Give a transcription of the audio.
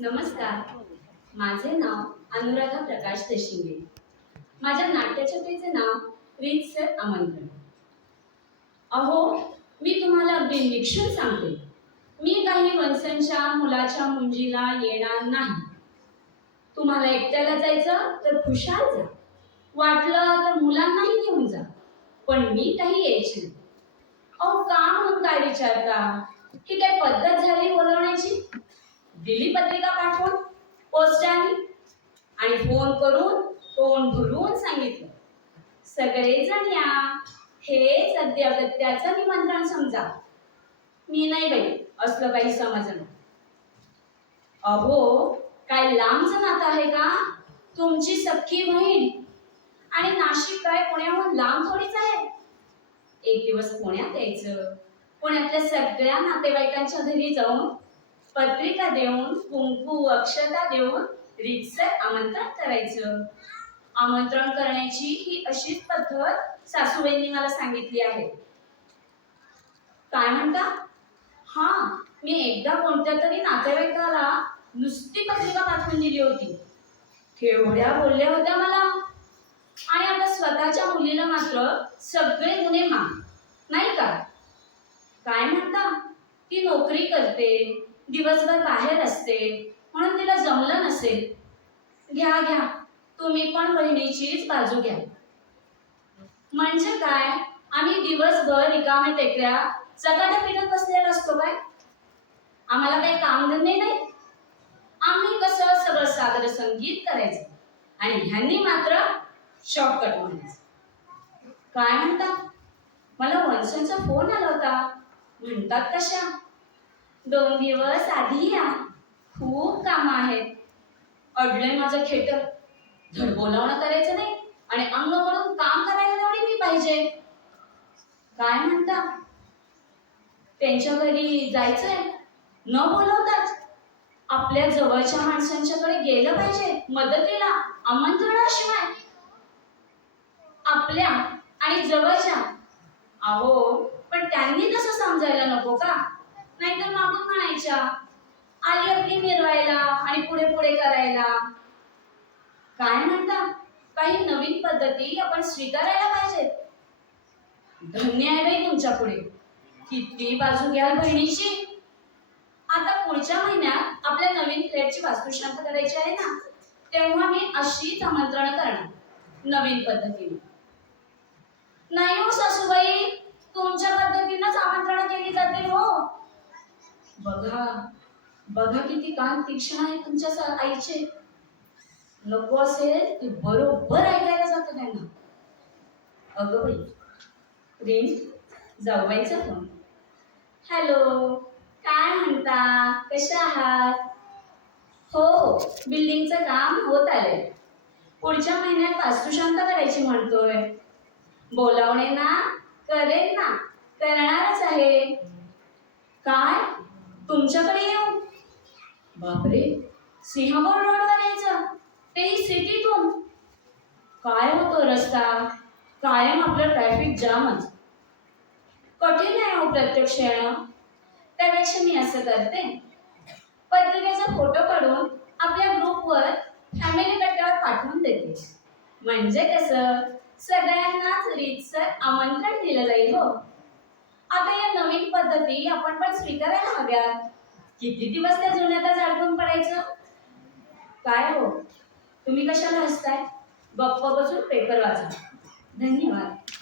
नमस्कार. माझे नाव अनुराधा प्रकाश देशिंगे. माझ्या नाट्यचथेचे नाव रीतसर आमंत्रण. अहो, मी तुम्हाला अगदी निक्षून सांगते, मी काही वंसांच्या मुलाच्या मुंजीला येणार नाही. तुम्हाला एकट्याला जायचं तर खुशाल जा, वाटलं तर मुलांनाही घेऊन जा, पण मी काही यायची नाही. अहो, का म्हणून काय विचारता? ही काय पद्धत झाली बोलवण्याची? दिली पत्रिका पाठवून पोस्टाने आणि फोन करून तोंड भरून सांगितलं, सगळेजण या, हेच अद्यागत्याचं निमंत्रण समजा. मी नाही बाई असलं काही समजलं. अहो, काय लांबचं नातं आहे का? तुमची सख्खी बहीण आणि नाशिक काय पुण्याहून लांब थोडीच आहे. एक दिवस पुण्यात यायचं, पुण्यातल्या सगळ्या नातेवाईकांच्या घरी जाऊन पत्रिका देऊन कुंकू अक्षता देऊन रीतसर आमंत्रण करायचं. आमंत्रण करण्याची ही अशीच पद्धत सासूबाईंनी मला सांगितली आहे. काय म्हणता? हा, मी एकदा कोणत्या तरी नातेवाईकाला नुसती पत्रिका पाठवून दिली होती. केवढ्या बोलल्या होत्या मला. आणि आता स्वतःच्या मुलीला मात्र सगळे गुन्हे माग, नाही का? काय म्हणता? ती नोकरी करते, दिवसभर बाहेर असते, म्हणून तिला जमलं नसेल. घ्या घ्या, तुम्ही पण बहिणीचीच बाजू घ्या. म्हणजे काय, आम्ही दिवसभर रिकामे टेकड्या चकाट्या पिटत बसलेला असतो काय? आम्हाला काही कामधंदे नाही. आम्ही कसं सगळं सादर संगीत करायचं आणि ह्यांनी मात्र शॉर्टकट म्हणायचं. काय म्हणता? मला वंशांचा फोन आला होता. म्हणतात कशा? 2 दिवस आधी या, खूप कामं आहेत. अडलंय माझं खेटर. धड बोलावणं करायचं नाही आणि अंग म्हणून काम करायला तेवढी मी पाहिजे. काय म्हणता? त्यांच्या घरी जायचंय न बोलवताच. आपल्या जवळच्या माणसांच्याकडे गेलं पाहिजे मदतीला, आमंत्रणाशिवाय. आपल्या आणि जवळच्या. अहो, पण त्यांनी तसं समजायला नको का? नाहीतर मागून म्हणायच्या, आली आपली मिरवायला आणि पुढे पुढे करायला. काय म्हणता? काही नवीन पद्धती आपण स्वीकारायला पाहिजेत. धन्य आहे बाई तुमच्या पुढे. किती बाजू घ्याल बहिणीची. आता पुढच्या महिन्यात आपल्या नवीन फ्लॅटची वास्तुशांती करायची आहे ना, तेव्हा मी अशीच आमंत्रण करणार, नवीन पद्धतीने. नाही हो सासूबाई, तुमच्या पद्धतीनंच आमंत्रण केली जातील हो. बघा बघा, किती कान तीक्ष्ण आहे तुमच्या आईचे. नको असेल ते बरोबर ऐकायला जातं त्यांना. अगं बाई, रिंग, जाऊबाईचा फोन. हॅलो, काय म्हणता, कशा आहात? हो, बिल्डिंगचं काम होत आलंय. पुढच्या महिन्यात वास्तुशांत करायची म्हणतोय. बोलावणे ना, करेन ना, करणारच आहे. काय, तुमच्याकडे येऊ? बापरे, सिंहगड रोडवर यायचं, तेही सिटीतून. काय होतो रस्ता, कायम आपलं ट्रॅफिक जामच. कठीण आहे हो प्रत्यक्ष येणं. त्यापेक्षा मी असं करते, पत्रिकेचा फोटो काढून आपल्या ग्रुपवर फॅमिली कट्ट्यावर पाठवून देते. म्हणजे कसं, सगळ्यांनाच रीतसर आमंत्रण दिलं जाईल हो. आता या नवीन पद्धती आपण पण स्वीकारायला हव्यात. किती दिवस त्या जुन्यातच अडकून पडायचं? काय हो, तुम्ही कशाला हसताय? गप्प बसून पेपर वाचा. धन्यवाद.